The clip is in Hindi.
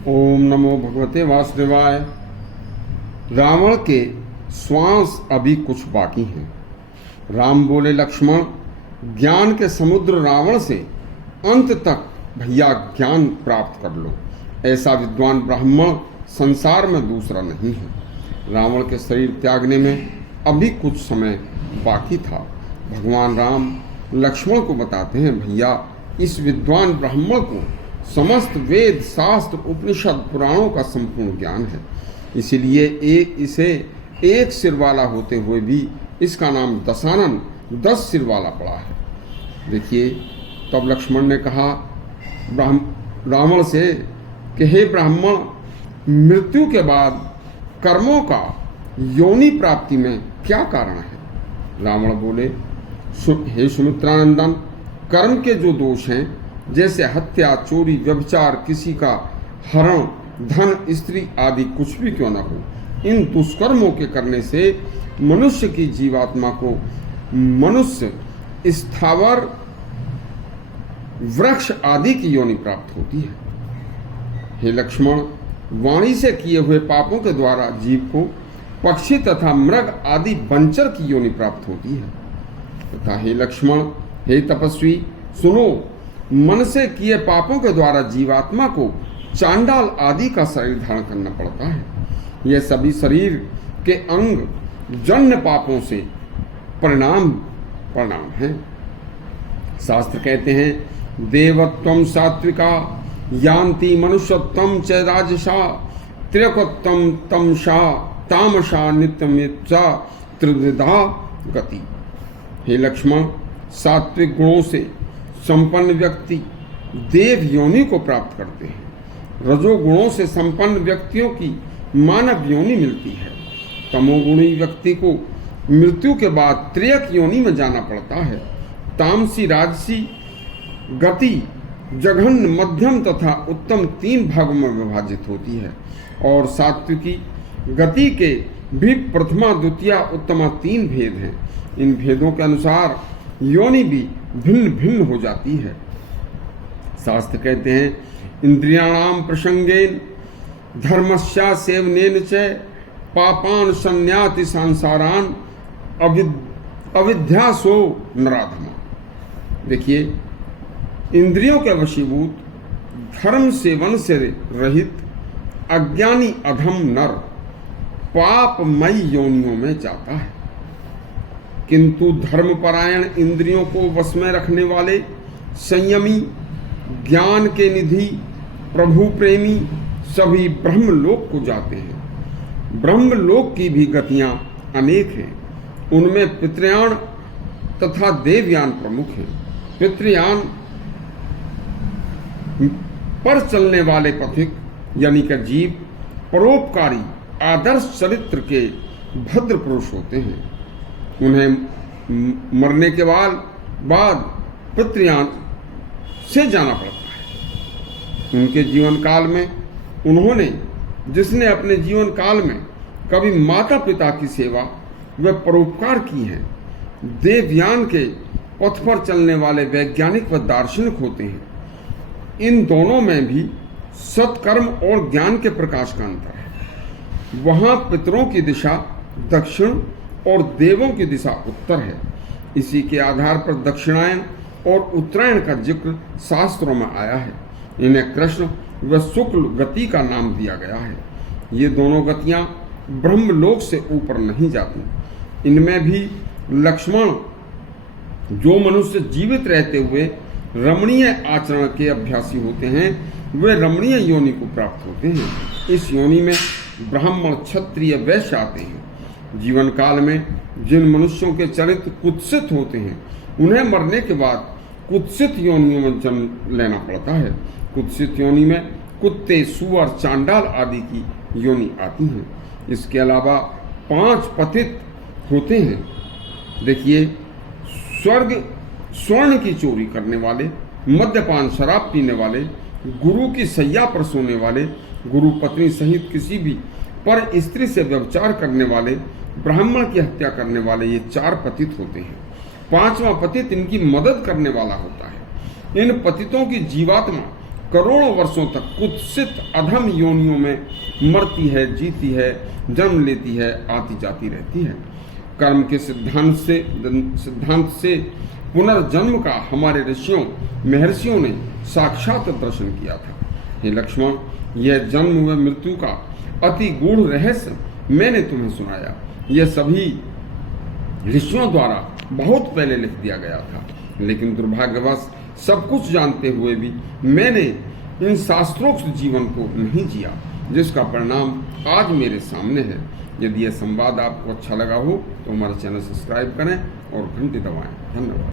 ओम नमो भगवते वासुदेवाय। रावण के श्वास अभी कुछ बाकी हैं। राम बोले, लक्ष्मण, ज्ञान के समुद्र रावण से अंत तक भैया ज्ञान प्राप्त कर लो। ऐसा विद्वान ब्राह्मण संसार में दूसरा नहीं है। रावण के शरीर त्यागने में अभी कुछ समय बाकी था। भगवान राम लक्ष्मण को बताते हैं, भैया, इस विद्वान ब्राह्मण को समस्त वेद शास्त्र उपनिषद पुराणों का संपूर्ण ज्ञान है, इसीलिए इसे एक सिर वाला होते हुए भी इसका नाम दशानन 10 सिर वाला पड़ा है। देखिए, तब लक्ष्मण ने कहा रावण से कि हे ब्राह्मण, मृत्यु के बाद कर्मों का योनि प्राप्ति में क्या कारण है? रावण बोले, हे सुमित्रानंदन, कर्म के जो दोष हैं, जैसे हत्या, चोरी, व्यभिचार, किसी का हरण, धन, स्त्री आदि कुछ भी क्यों न हो, इन दुष्कर्मों के करने से मनुष्य की जीवात्मा को मनुष्य, स्थावर, वृक्ष आदि की योनि प्राप्त होती है। हे लक्ष्मण, वाणी से किए हुए पापों के द्वारा जीव को पक्षी तथा मृग आदि बंचर की योनि प्राप्त होती है। तथा हे लक्ष्मण, हे तपस्वी, सुनो, मन से किए पापों के द्वारा जीवात्मा को चांडाल आदि का शरीर धारण करना पड़ता है। यह सभी शरीर के अंग जन्य पापों से परिणाम है। शास्त्र कहते हैं, देवत्वम सात्विका यान्ति मनुष्यत्वम च राजसा त्र्यकत्वम तमसा तामसा नित्यमित्सा त्रिविधा गति। हे लक्ष्मण, सात्विक गुणों से संपन्न व्यक्ति देव योनि को प्राप्त करते हैं। रजोगुणों से संपन्न व्यक्तियों की मानव योनि मिलती है। तमोगुणी व्यक्ति को मृत्यु के बाद त्रियक योनि में जाना पड़ता है। तामसी राजसी गति जघन्य, मध्यम तथा उत्तम 3 भागों में विभाजित होती है, और सात्विकी गति के भी प्रथमा, द्वितीया, उत्तमा 3 भेद हैं। इन भेदों के अनुसार योनि भी भिन्न भिन्न हो जाती है। शास्त्र कहते हैं, इंद्रियाणाम प्रसंगेन धर्मस्या सेवनेन च पापान संन्याति संसारान अविद्यासो नराधमा। देखिए, इंद्रियों के वशीभूत, धर्म सेवन से रहित अज्ञानी अधम नर पापमयी योनियों में जाता है, किंतु धर्मपरायण, इंद्रियों को वश में रखने वाले, संयमी, ज्ञान के निधि, प्रभु प्रेमी सभी ब्रह्मलोक को जाते हैं। ब्रह्मलोक की भी गतियां अनेक हैं। उनमें पितृयान तथा देवयान प्रमुख हैं। पितृयान पर चलने वाले पथिक यानी कि जीव परोपकारी आदर्श चरित्र के भद्र पुरुष होते हैं। उन्हें मरने के बाद पितृयान से जाना पड़ता है। उनके जीवन काल में जिसने अपने जीवन काल में कभी माता पिता की सेवा व परोपकार की है, देवयान के पथ पर चलने वाले वैज्ञानिक व दार्शनिक होते हैं। इन दोनों में भी सत्कर्म और ज्ञान के प्रकाश का अंतर है। वहां पितरों की दिशा दक्षिण और देवों की दिशा उत्तर है। इसी के आधार पर दक्षिणायन और उत्तरायण का जिक्र शास्त्रों में आया है। इन्हें कृष्ण व शुक्ल गति का नाम दिया गया है। ये दोनों गतियां ब्रह्मलोक से ऊपर नहीं जाती। इनमें भी लक्ष्मण, जो मनुष्य जीवित रहते हुए रमणीय आचरण के अभ्यासी होते हैं, वे रमणीय योनि को प्राप्त होते हैं। इस योनि में ब्राह्मण, क्षत्रिय, वैश्य आते हैं। जीवन काल में जिन मनुष्यों के चरित्र कुत्सित होते हैं, उन्हें मरने के बाद कुत्सित योनियों में जन्म लेना पड़ता है। कुत्सित योनि में कुत्ते, सुअर, चांडाल आदि की योनि आती हैं। इसके अलावा 5 पतित होते हैं। देखिए, स्वर्ण की चोरी करने वाले, मद्यपान, शराब पीने वाले, गुरु की सैया पर सोने वाले, गुरु पत्नी सहित किसी भी पर स्त्री से व्यभिचार करने वाले, ब्राह्मण की हत्या करने वाले, ये 4 पतित होते हैं। 5वां पतित इनकी मदद करने वाला होता है। इन पतितों की जीवात्मा करोड़ों वर्षों तक कुत्सित अधम योनियों में मरती है, जीती है, जन्म लेती है, आती जाती रहती है। कर्म के सिद्धांत से पुनर्जन्म का हमारे ऋषियों महर्षियों ने साक्षात दर्शन किया था। हे लक्ष्मण, यह जन्म व मृत्यु का अति गूढ़ रहस्य मैंने तुम्हें सुनाया। यह सभी ऋषियों द्वारा बहुत पहले लिख दिया गया था, लेकिन दुर्भाग्यवश सब कुछ जानते हुए भी मैंने इन शास्त्रोक्त जीवन को नहीं जिया, जिसका परिणाम आज मेरे सामने है। यदि यह संवाद आपको अच्छा लगा हो तो हमारे चैनल सब्सक्राइब करें और घंटी दबाएं। धन्यवाद।